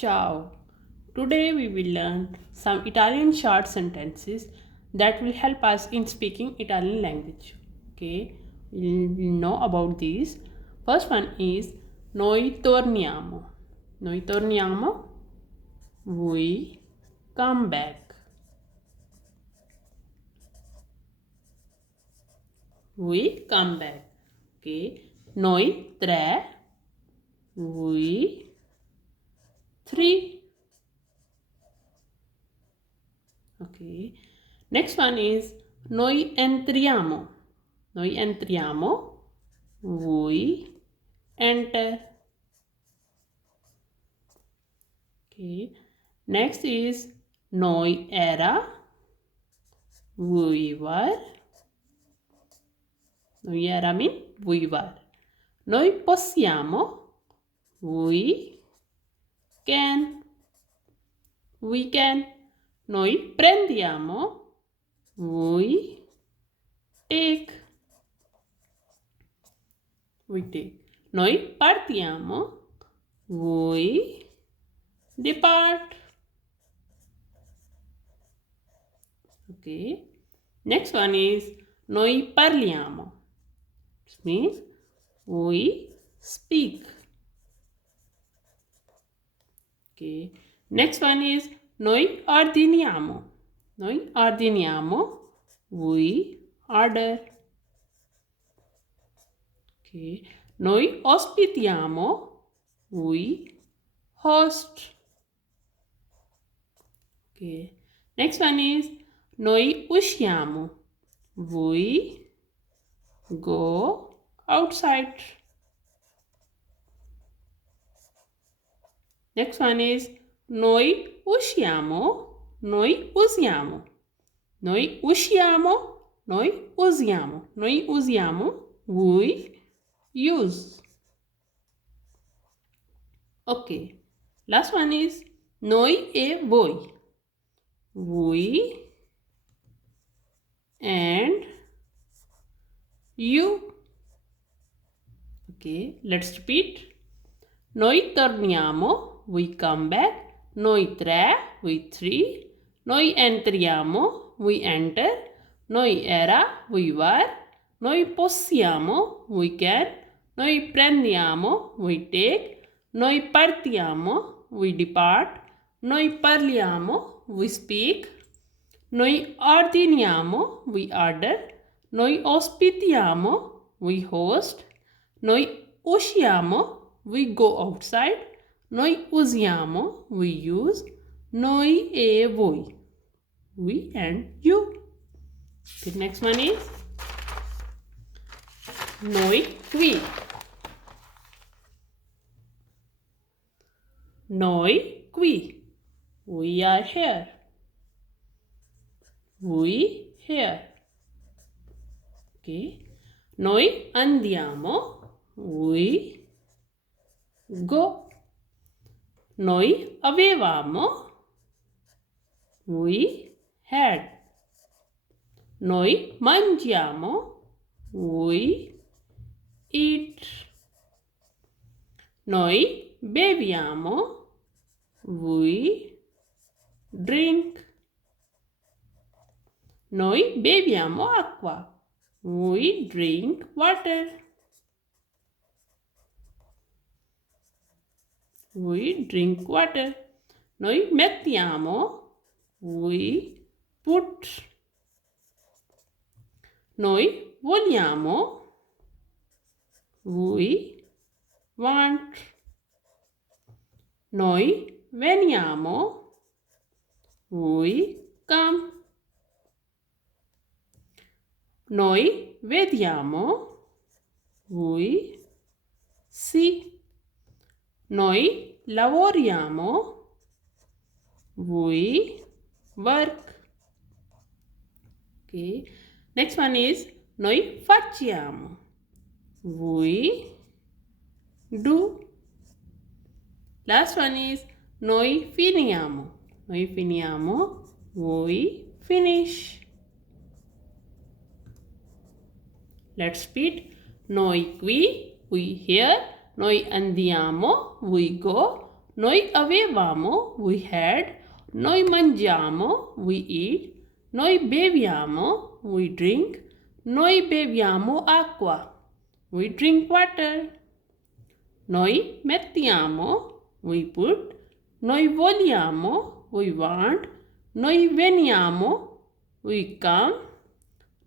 Ciao. Today we will learn some Italian short sentences that will help us in speaking Italian language. Okay, we'll know about these. First one is noi torniamo. Noi torniamo. We come back. We come back. Okay. Noi tre. We three. Okay. Next one is noi entriamo. Noi entriamo. We enter. Okay. Next is noi era. We were. Noi era mean we were. Noi possiamo. We can. We can. Noi prendiamo. We take. We take. Noi partiamo. We depart. Okay. Next one is noi parliamo. It means we speak. Okay. Next one is noi ordiniamo. Noi ordiniamo. We order. Okay. Noi ospitiamo. We host. Okay. Next one is noi usciamo. We go outside. Next one is noi usciamo. Noi usiamo. Noi usciamo. Noi usiamo. Noi usiamo. We use. Okay. Last one is noi e voi. We and you. Okay, let's repeat. Noi torniamo, we come back. Noi tre, we three. Noi entriamo, we enter. Noi era, we were. Noi possiamo, we can. Noi prendiamo, we take. Noi partiamo, we depart. Noi parliamo, we speak. Noi ordiniamo, we order. Noi ospitiamo, we host. Noi usciamo, we go outside. Noi usiamo, we use. Noi e voi, we and you. The next one is noi qui. Noi qui, we are here. We here. Okay. Noi andiamo. We go. Noi avevamo. We had. Noi mangiamo. We eat. Noi beviamo. We drink. Noi beviamo acqua. We drink water. We drink water. Noi mettiamo. We put. Noi vogliamo. We want. Noi veniamo. We come. Noi vediamo. We see. Noi lavoriamo. We work. Okay. Next one is noi facciamo. We do. Last one is noi finiamo. Noi finiamo. We finish. Let's repeat. Noi qui, we here. Noi andiamo, we go. Noi avevamo, we had. Noi mangiamo, we eat. Noi beviamo, we drink. Noi beviamo acqua, we drink water. Noi mettiamo, we put. Noi vogliamo, we want. Noi veniamo, we come.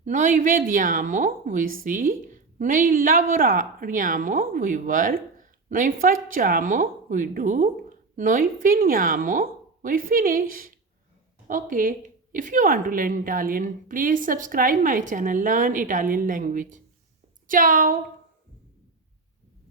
Noi vediamo, we see. Noi lavoriamo, we work. Noi facciamo, we do. Noi finiamo, we finish. Okay, if you want to learn Italian, please subscribe my channel Learn Italian Language. Ciao!